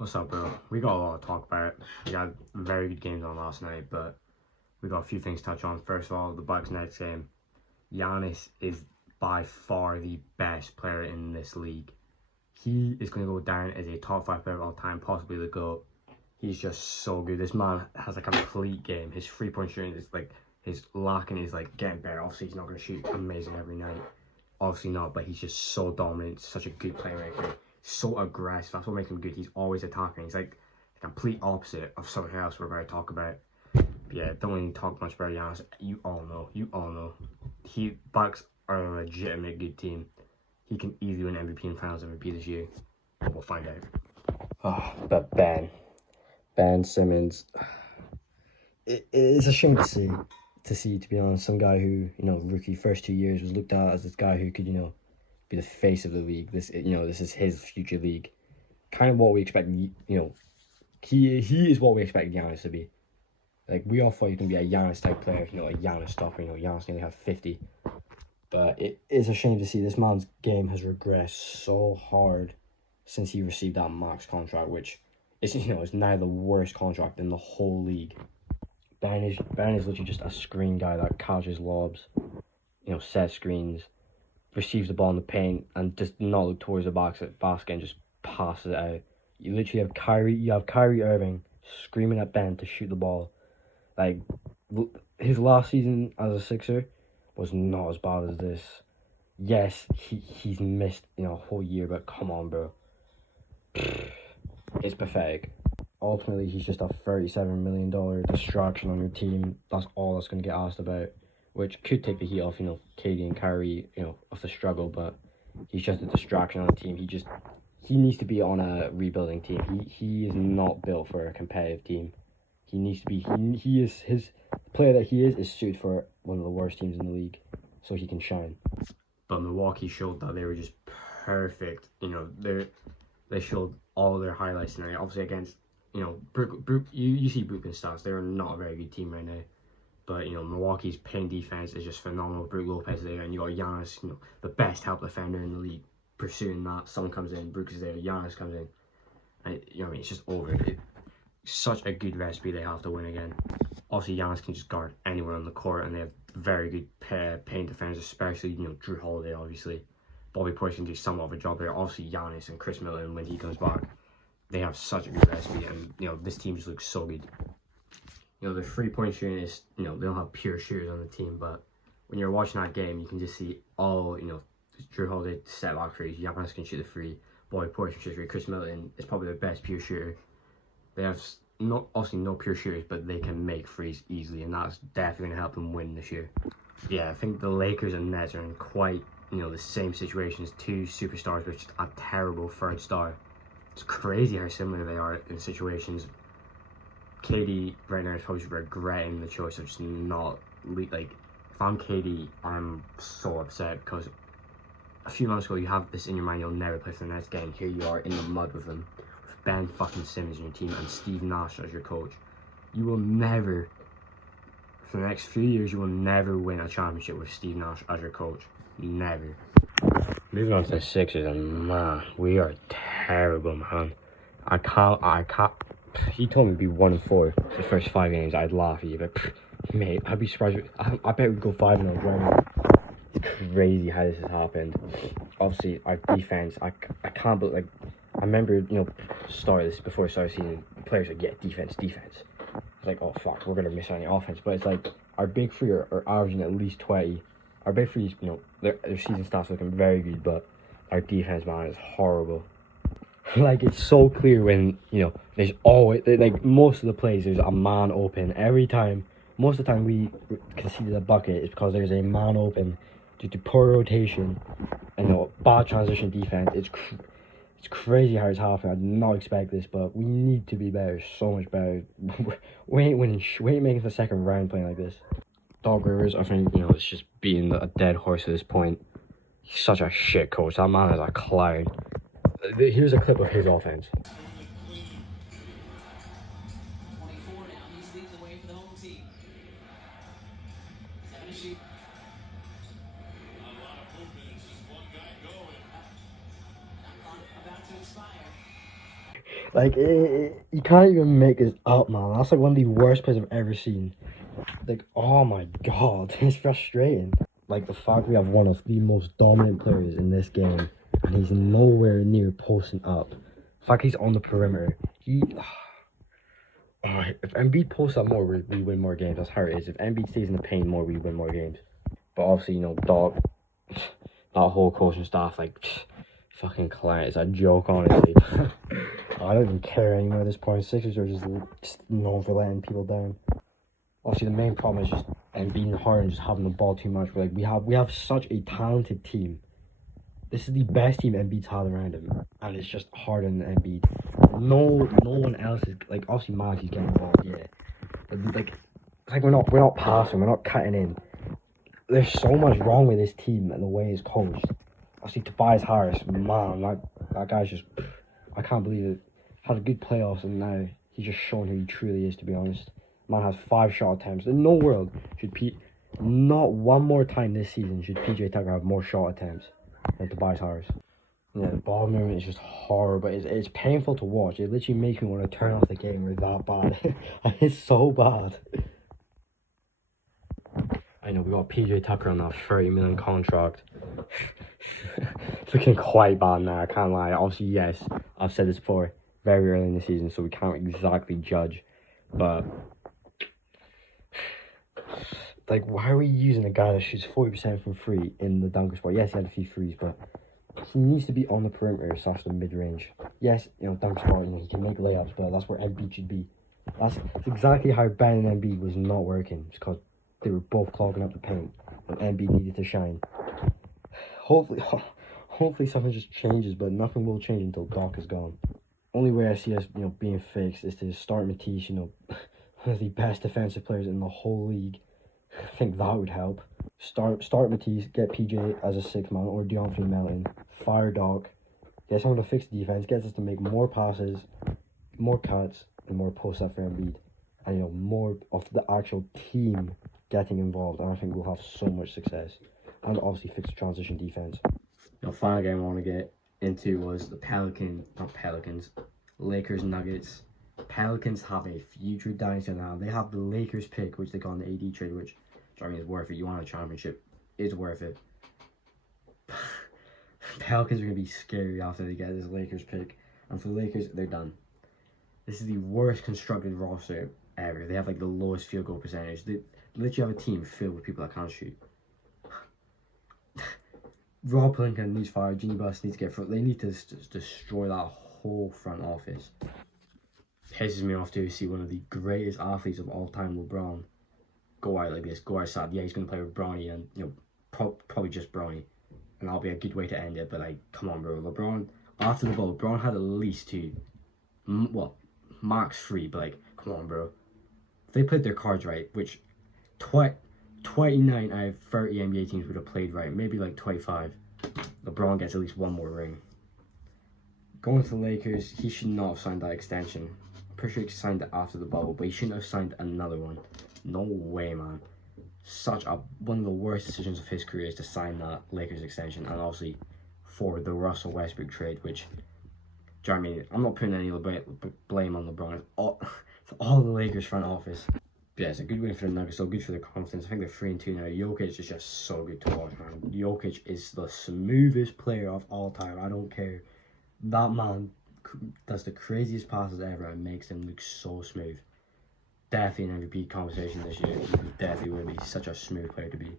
What's up, bro? We got a lot to talk about. We got very good games on last night, but we got a few things to touch on. First of all, the Bucks Nets game. Giannis is by far the best player in this league. He is going to go down as a top 5 player of all time, possibly the GOAT. He's just so good. This man has a complete game. His 3-point shooting is like, his locking is like getting better. Obviously, he's not going to shoot amazing every night. Obviously not, but he's just so dominant. Such a good playmaker. So aggressive. That's what makes him good. He's always attacking. He's like the complete opposite of something else we're going to talk about. But yeah, don't even talk much about Giannis. You all know. Bucks are a legitimate good team. He can easily win MVP and Finals MVP this year. We'll find out. Oh, but Ben Simmons, it's a shame to see, to be honest, some guy who, rookie first 2 years was looked at as this guy who could, be the face of the league. This is his future league. Kind of what we expect, he is what we expect Giannis to be. Like, we all thought he was going to be a Giannis type player, a Giannis stopper, Giannis nearly have 50. But it is a shame to see this man's game has regressed so hard since he received that max contract, which is, is now the worst contract in the whole league. Ben is literally just a screen guy that catches lobs, set screens, receives the ball in the paint, and just not look towards the basket and just passes it out. You literally have Kyrie Irving screaming at Ben to shoot the ball. Like, his last season as a Sixer was not as bad as this. Yes, he's missed, a whole year, but come on, bro. It's pathetic. Ultimately, he's just a $37 million distraction on your team. That's all that's going to get asked about, which could take the heat off, KD and Kyrie, of the struggle, but he's just a distraction on the team. He needs to be on a rebuilding team. He is not built for a competitive team. He needs to be, his player that he is suited for one of the worst teams in the league, so he can shine. But Milwaukee showed that they were just perfect. They showed all their highlights tonight. Obviously against, you see Brooklyn's stats. They're not a very good team right now. But, Milwaukee's paint defense is just phenomenal. Brook Lopez there, and you got Giannis, the best help defender in the league, pursuing that. Someone comes in, Brook is there, Giannis comes in. And, it's just over. Such a good recipe they have to win again. Obviously, Giannis can just guard anywhere on the court, and they have very good paint defenders, especially, Jrue Holiday, obviously. Bobby Portis can do somewhat of a job there. Obviously, Giannis and Chris Middleton, when he comes back, they have such a good recipe, and, this team just looks so good. The 3-point shooting is, they don't have pure shooters on the team, but when you're watching that game, you can just see all, Jrue Holiday set back threes, Giannis can shoot the free, Bobby Portis can shoot the free, Chris Middleton is probably the best pure shooter. They have obviously no pure shooters, but they can make threes easily, and that's definitely going to help them win this year. Yeah, I think the Lakers and Nets are in quite, the same situation as two superstars with just a terrible third star. It's crazy how similar they are in situations. KD right now is probably regretting the choice of just not, like, if I'm KD, I'm so upset because a few months ago you have this in your mind, you'll never play for the Nets game. Here you are in the mud with them, with Ben fucking Simmons in your team and Steve Nash as your coach. You will never, for the next few years, you will never win a championship with Steve Nash as your coach. Never. Moving on to the Sixers, and man, we are terrible, man. I can't. He told me to be 1-4 for the first 5 games. I'd laugh at you, but mate, I'd be surprised. I bet we'd go 5-0 right. It's crazy how this has happened. Obviously, our defense. I can't believe. Like, I remember, start of this before I started seeing players like, yeah, defense. It's like, oh fuck, we're gonna miss on the offense. But it's like our big three are averaging at least 20. Our big threes, their season stats looking very good, but our defense, man, is horrible. Like, it's so clear when, there's always, like, most of the plays, there's a man open. Every time, most of the time we conceded a bucket is because there's a man open due to poor rotation and, bad transition defense. It's crazy how it's happening. I did not expect this, but we need to be better, so much better. we ain't making the second round playing like this. Doc Rivers, I think, it's just being a dead horse at this point. He's such a shit coach. That man is a clown. Here's a clip of his offense. Like, you can't even make this up, man. That's like one of the worst plays I've ever seen. Like, oh my god, it's frustrating. Like, the fact we have one of the most dominant players in this game, and he's nowhere near posting up. The fact he's on the perimeter, if Embiid posts up more, we win more games. That's how it is. If Embiid stays in the paint more, we win more games. But obviously, Doc, that whole coaching staff, like, fucking client, it's a joke, honestly. I don't even care anymore at this point. Sixers are just known for letting people down. Obviously, the main problem is just Embiid and Harden just having the ball too much. But like we have such a talented team. This is the best team Embiid's had around him, and it's just Harden and Embiid. No one else is like, obviously Maggie's getting involved, yeah. But like, it's like we're not passing, we're not cutting in. There's so much wrong with this team and the way it's coached. Obviously Tobias Harris, man, that guy's just, I can't believe it. Had a good playoffs and now he's just shown who he truly is, to be honest. Man has 5 shot attempts. In no world should not one more time this season should PJ Tucker have more shot attempts than Tobias Harris. Yeah, the ball movement is just horrible. It's painful to watch. It literally makes me want to turn off the game. We're that bad. It's so bad. I know we got PJ Tucker on that 30 million contract. It's looking quite bad now, I can't lie. Obviously, yes, I've said this before, very early in the season, so we can't exactly judge. But like, why are we using a guy that shoots 40% from free in the dunker spot? Yes, he had a few threes, but he needs to be on the perimeter slash the mid-range. Yes, dunker spot, he can make layups, but that's where Embiid should be. That's exactly how Ben and Embiid was not working. It's because they were both clogging up the paint, and Embiid needed to shine. Hopefully something just changes, but nothing will change until Doc is gone. Only way I see us, being fixed is to start Matisse, one of the best defensive players in the whole league. I think that would help. Start Matisse, get PJ as a 6th man or DeAndre Melton. Fire Doc. Get someone to fix the defense. Gets us to make more passes, more cuts, and more posts up for Embiid. And more of the actual team getting involved. And I think we'll have so much success. And obviously fix the transition defense. The final game I want to get into was the Lakers Nuggets. Pelicans have a future dynasty now. They have the Lakers pick, which they got in the AD trade, which I mean is worth it. You want a championship, it's worth it. Pelicans are gonna be scary after they get this Lakers pick, and for the Lakers, they're done. This is the worst constructed roster ever. They have like the lowest field goal percentage. They literally have a team filled with people that can't shoot. Rob Pelinka needs fired. Jeanie Buss needs to get front. They need to destroy that whole front office. Pisses me off to see one of the greatest athletes of all time, LeBron, go out like this. Go outside. Yeah, he's going to play with Bronny and probably just Bronny, and that'll be a good way to end it. But like, come on, bro. LeBron after the ball, LeBron had at least 2, max 3. But like, come on, bro. If they played their cards right, which 29 out of 30 NBA teams would have played right, maybe like 25, LeBron gets at least 1 more ring. Going to the Lakers, he should not have signed that extension. I'm pretty sure he signed it after the bubble, but he shouldn't have signed another one. No way, man. One of the worst decisions of his career is to sign that Lakers extension, and obviously for the Russell Westbrook trade, which, do you know what I mean? I'm not putting any blame on LeBron. It's all the Lakers front office. Yeah, it's a good win for the Nuggets, so good for their confidence. I think they're 3-2 now. Jokic is just so good to watch, man. Jokic is the smoothest player of all time. I don't care. That man does the craziest passes ever and makes them look so smooth. Definitely an MVP conversation this year. He definitely will be such a smooth player to be.